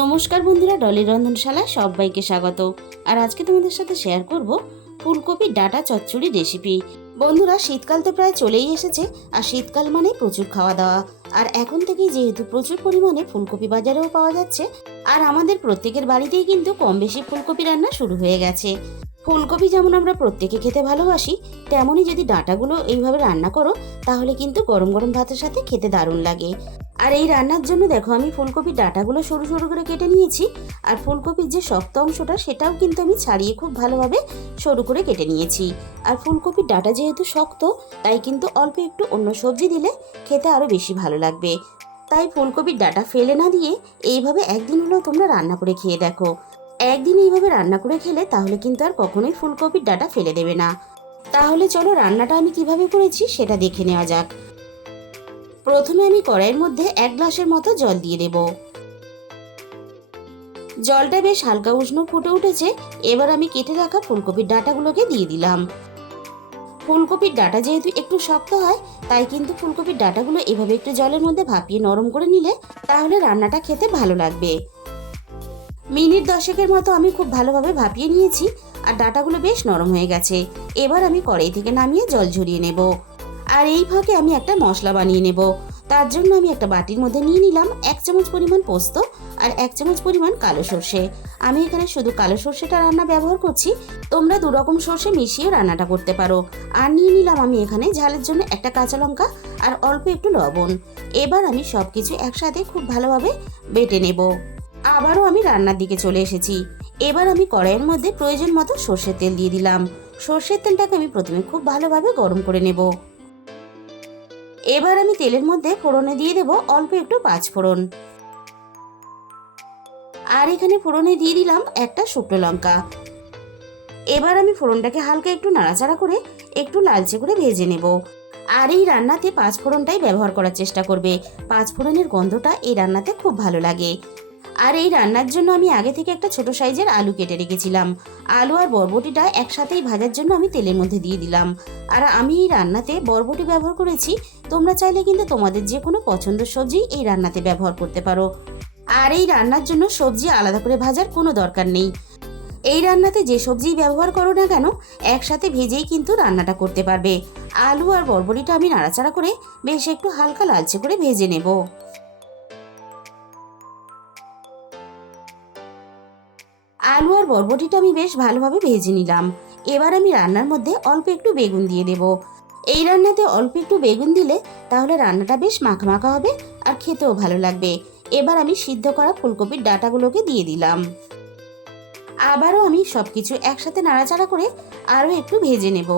নমস্কার বন্ধুরা, ডলি রন্ধনশালা সবাইকে স্বাগত। আর আজকে তোমাদের সাথে শেয়ার করব ফুলকপির ডাটা চচ্চড়ি রেসিপি বন্ধুরা, শীতকাল তো প্রায় চলেই এসেছে, আর শীতকাল মানে প্রচুর খাওয়া দাওয়া। আর এখন থেকেই যেহেতু প্রচুর পরিমাণে ফুলকপি বাজারেও পাওয়া যাচ্ছে, আর আমাদের প্রত্যেকের বাড়িতেই কিন্তু কম বেশি ফুলকপি রান্না শুরু হয়ে গেছে। ফুলকপি যেমন আমরা প্রত্যেকে খেতে ভালোবাসি, তেমনই যদি ডাঁটাগুলো এইভাবে রান্না করো, তাহলে কিন্তু গরম গরম ভাতের সাথে খেতে দারুণ লাগে। আর এই রান্নার জন্য দেখো, আমি ফুলকপির ডাঁটাগুলো সরু সরু করে কেটে নিয়েছি। আর ফুলকপির যে শক্ত অংশটা, সেটাও কিন্তু আমি ছাড়িয়ে খুব ভালোভাবে সরু করে কেটে নিয়েছি। আর ফুলকপির ডাঁটা যেহেতু শক্ত, তাই কিন্তু অল্প একটু অন্য সবজি দিলে খেতে আরও বেশি ভালো লাগবে। তাই ফুলকপির ডাঁটা ফেলে না দিয়ে এইভাবে একদিন হলেও তোমরা রান্না করে খেয়ে দেখো। একদিন এইভাবে রান্না করে খেলে তাহলে কিন্তু আর কখনোই ফুলকপির ডাঁটা ফেলে দেবে না। তাহলে চলো রান্নাটা আমি কীভাবে করেছি সেটা দেখে নেওয়া যাক। প্রথমে আমি কড়াইয়ের মধ্যে এক গ্লাসের মতো জল দিয়ে দেব। জলটা বেশ হালকা উষ্ণ ফুটে উঠেছে, এবার আমি কেটে রাখা ফুলকপির ডাঁটাগুলোকে দিয়ে দিলাম। ফুলকপির ডাঁটা যেহেতু একটু শক্ত হয়, তাই কিন্তু ফুলকপির ডাঁটাগুলো এভাবে একটু জলের মধ্যে ভাপিয়ে নরম করে নিলে তাহলে রান্নাটা খেতে ভালো লাগবে। মিনিট দশেকের মতো আমি খুব ভালোভাবে ভাপিয়ে নিয়েছি আর ডাঁটাগুলো বেশ নরম হয়ে গেছে। এবার আমি কড়াই থেকে নামিয়ে জল ঝরিয়ে নেব। আর এই ফাঁকে আমি একটা মশলা বানিয়ে নেব। তার জন্য আমি একটা বাটির মধ্যে নিয়ে নিলাম এক চামচ পরিমাণ পোস্ত আর এক চামচ পরিমাণ কালো সর্ষে। আমি এখানে শুধু কালো সর্ষেটা রান্না ব্যবহার করছি, তোমরা দু রকম সর্ষে মিশিয়ে রান্নাটা করতে পারো। আর নিয়ে নিলাম আমি এখানে ঝালের জন্য একটা কাঁচা লঙ্কা আর অল্প একটু লবণ। এবার আমি সব কিছু একসাথে খুব ভালোভাবে বেটে নেব। আবারও আমি রান্নার দিকে চলে এসেছি। এবার আমি কড়াইয়ের মধ্যে প্রয়োজন মতো সর্ষের তেল দিয়ে দিলাম। সর্ষের তেলটাকে আমি প্রথমে খুব ভালোভাবে গরম করে নেব। এবার আমি তেলের মধ্যে ফোড়নে দিয়ে দেব অল্প একটু পাঁচ ফোড়ন। আর এখানে ফোড়নে দিয়ে দিলাম একটা শুকনো লঙ্কা। এবার আমি ফোড়নটাকে হালকা একটু নাড়াচাড়া করে একটু লালচে করে ভেজে নেব। আর এই রান্নাতে পাঁচ ফোড়নটাই ব্যবহার করার চেষ্টা করবে। পাঁচ ফোড়নের গন্ধটা এই রান্নাতে খুব ভালো লাগে। আর এই রান্নার জন্য আমি আগে থেকে একটা ছোট সাইজের আলু কেটে রেখেছিলাম। আলু আর বরবটিটা একসাথেই ভাজার জন্য আমি তেলের মধ্যে দিয়ে দিলাম। আর আমি এই রান্নাতে বরবটি ব্যবহার করেছি, তোমরা চাইলে কিন্তু তোমাদের যে কোনো পছন্দের সবজি এই রান্নাতে ব্যবহার করতে পারো। আর এই রান্নার জন্য সবজি আলাদা করে ভাজার কোনো দরকার নেই। এই রান্নাতে যে সবজি ব্যবহার করো না কেন, একসাথে ভেজেই কিন্তু রান্নাটা করতে পারবে। আলু আর বরবটিটা আমি নাড়াচাড়া করে বেশ একটু হালকা লালচে করে ভেজে নেব। আলু আর বরবটিটা আমি বেশ ভালোভাবে ভেজে নিলাম। এবার আমি রান্নার মধ্যে অল্প একটু বেগুন দিয়ে দেব। এই রান্নাতে অল্প একটু বেগুন দিলে তাহলে রান্নাটা বেশ মাখা হবে আর খেতেও ভালো লাগবে। এবার আমি সিদ্ধ করা ফুলকপির ডাটাগুলোকে দিয়ে দিলাম। আবারও আমি সব কিছু একসাথে নাড়াচাড়া করে আরও একটু ভেজে নেব।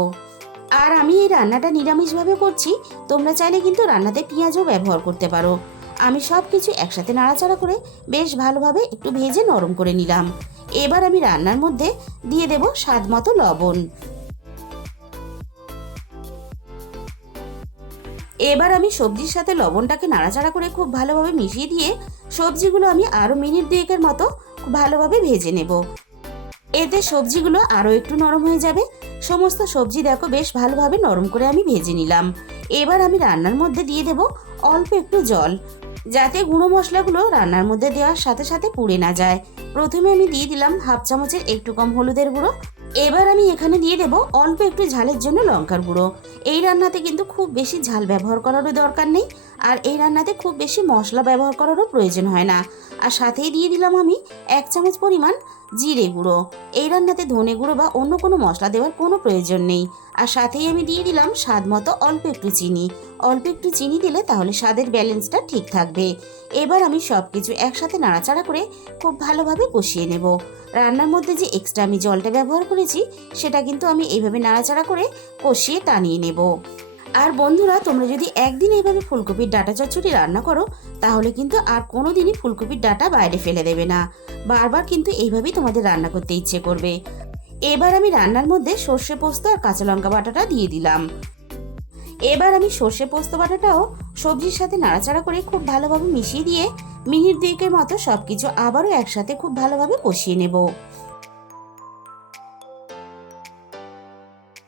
আর আমি এই রান্নাটা নিরামিষভাবে করছি, তোমরা চাইলে কিন্তু রান্নাতে পেঁয়াজও ব্যবহার করতে পারো। আমি সব কিছু একসাথে নাড়াচাড়া করে বেশ ভালোভাবে একটু ভেজে নরম করে নিলাম। এবার আমি রান্নার মধ্যে দিয়ে দেব স্বাদ মতো লবণ। এবার আমি সবজির সাথে লবণটাকে নাড়াচাড়া করে খুব ভালোভাবে মিশিয়ে দিয়ে সবজিগুলো আমি আরও মিনিট দুয়েকের মতো ভালোভাবে ভেজে নেব। এতে সবজিগুলো আরও একটু নরম হয়ে যাবে। সমস্ত সবজি দেখো বেশ ভালোভাবে নরম করে আমি ভেজে নিলাম। এবার আমি রান্নার মধ্যে দিয়ে দেব অল্প একটু জল। যাতে গুঁড়ো মশলাগুলো রান্নার মধ্যে দেওয়ার সাথে সাথে পুড়ে না যায়। প্রথমে আমি দিয়ে দিলাম হাফ চামচের একটু কম হলুদের গুঁড়ো। এবার আমি এখানে দিয়ে দেব অল্প একটু ঝালের জন্য লঙ্কার গুঁড়ো। এই রান্নাতে কিন্তু খুব বেশি ঝাল ব্যবহার করারও দরকার নেই। আর এই রান্নাতে খুব বেশি মশলা ব্যবহার করারও প্রয়োজন হয় না। আর সাথেই দিয়ে দিলাম আমি এক চামচ পরিমাণ জিরে গুঁড়ো। এই রান্নাতে ধনে গুঁড়ো বা অন্য কোনো মশলা দেওয়ার কোনো প্রয়োজন নেই। আর সাথেই আমি দিয়ে দিলাম স্বাদ মতো অল্প একটু চিনি। অল্প একটু চিনি দিলে তাহলে স্বাদের ব্যালেন্সটা ঠিক থাকবে। এবার আমি সব কিছু একসাথে নাড়াচাড়া করে খুব ভালোভাবে কষিয়ে নেব। রান্নার মধ্যে যে এক্সট্রা আমি জলটা ব্যবহার করেছি, সেটা কিন্তু আমি এইভাবে নাড়াচাড়া করে কষিয়ে টানিয়ে নেব। আর বন্ধুরা, তোমরা যদি একদিন এইভাবে ফুলকপির ডাটা চচ্চড়ি রান্না করো তাহলে কিন্তু আর কোনো দিনই ফুলকপির ডাটা বাইরে ফেলে দেবে না। বারবার কিন্তু এইভাবেই তোমাদের রান্না করতে ইচ্ছে করবে। এবার আমি রান্নার মধ্যে সর্ষে পোস্ত আর কাঁচা লঙ্কা বাটাটা দিয়ে দিলাম। এবার আমি সর্ষে পোস্ত বাটাটাও সবজির সাথে নাড়াচাড়া করে খুব ভালোভাবে মিশিয়ে দিয়ে মিনিট দুয়েকের মতো সব কিছু আবারও একসাথে খুব ভালোভাবে কষিয়ে নেব।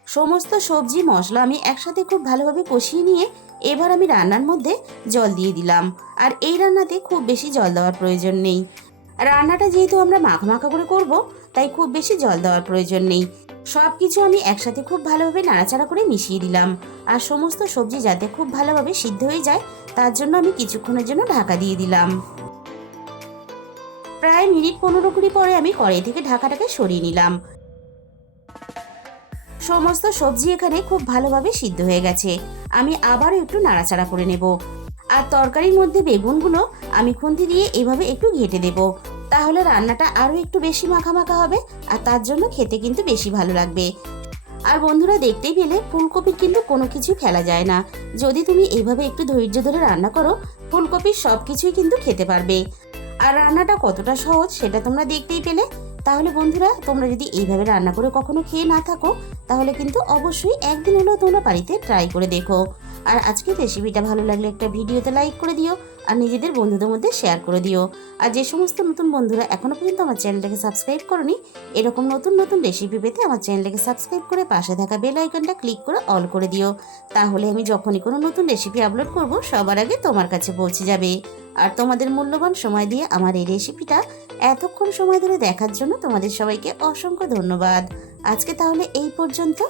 সমস্ত সবজি মশলা আমি একসাথে খুব ভালোভাবে কষিয়ে নিয়ে এবার আমি রান্নার মধ্যে জল দিয়ে দিলাম। আর এই রান্নাতে খুব বেশি জল দেওয়ার প্রয়োজন নেই। রান্নাটা যেহেতু আমরা মাখা মাখা করে করব, তাই খুব বেশি জল দেওয়ার প্রয়োজন নেই। সব কিছু আমি একসাথে খুব ভালোভাবে নাড়াচাড়া করে মিশিয়ে দিলাম। আর সমস্ত সবজি যাতে খুব ভালোভাবে সিদ্ধ হয়ে যায়, তার জন্য আমি কিছুক্ষণের জন্য ঢাকা দিয়ে দিলাম। প্রায় মিনিট পনেরো কুড়ি পরে আমি কড়াই থেকে ঢাকাটাকে সরিয়ে নিলাম। সমস্ত সবজি এখানে খুব ভালোভাবে সিদ্ধ হয়ে গেছে। আমি আবারও একটু নাড়াচাড়া করে নেব। আর তরকারির মধ্যে বেগুনগুলো আমি খুন্তি দিয়ে এভাবে একটু ঘেটে দেব। তাহলে রান্নাটা আরও একটু বেশি মাখা মাখা হবে আর তার জন্য খেতে কিন্তু বেশি ভালো লাগবে। আর বন্ধুরা দেখতেই পেলে, ফুলকপির কিন্তু কোনো কিছু ফেলা যায় না। যদি তুমি এইভাবে একটু ধৈর্য ধরে রান্না করো, ফুলকপির সব কিছুই কিন্তু খেতে পারবে। আর রান্নাটা কতটা সহজ সেটা তোমরা দেখতেই পেলে। তাহলে বন্ধুরা, তোমরা যদি এইভাবে রান্না করে কখনো খেয়ে না থাকো, তাহলে কিন্তু অবশ্যই একদিন হলেও তোমরা বাড়িতে ট্রাই করে দেখো। আর আজকের রেসিপিটা ভালো লাগলে একটা ভিডিওতে লাইক করে দিও, আর নিজেদের বন্ধুদের মধ্যে শেয়ার করে দিও। আর যে সমস্ত নতুন বন্ধুরা এখনও পর্যন্ত আমার চ্যানেলটাকে সাবস্ক্রাইব করনি, এরকম নতুন নতুন রেসিপি পেতে আমার চ্যানেলটাকে সাবস্ক্রাইব করে পাশে থাকা বেল আইকনটা ক্লিক করে অল করে দিও। তাহলে আমি যখনই কোনো নতুন রেসিপি আপলোড করব, সবার আগে তোমার কাছে পৌঁছে যাবে। আর তোমাদের মূল্যবান সময় দিয়ে আমার এই রেসিপিটা এতক্ষণ সময় ধরে দেখার জন্য তোমাদের সবাইকে অসংখ্য ধন্যবাদ। আজকে তাহলে এই পর্যন্ত।